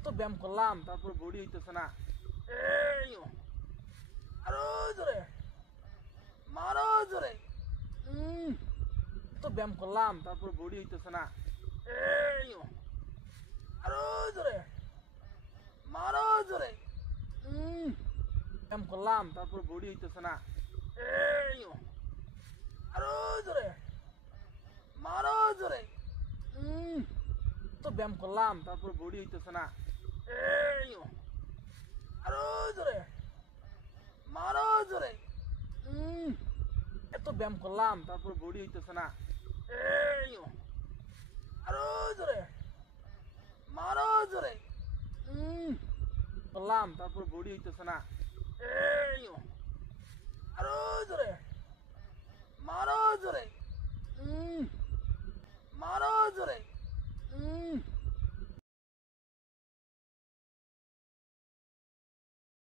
এত ব্যায়াম করলাম তারপর বডি হইতেছে না। এইও, আরো জোরে মারো জোরে। এত ব্যায়াম করলাম তারপর বডি হইতেছে না। এইও, আরো জোরে মারো জোরে। ব্যায়াম করলাম তারপর বডি হইতেছে না। এইও, আরো জোরে মারো জোরে। এত ব্যায়াম করলাম তারপর বডি হইতেছে না। এইও, আরো জোরে মারো জোরে। এত ব্যায়াম করলাম তারপর বডি হইতেছে না। এইও, আরো জোরে মারো জোরে। করলাম তারপর বডি হইতেছে না। এইও, আরো জোরে মারো জোরে। মারো জোরে।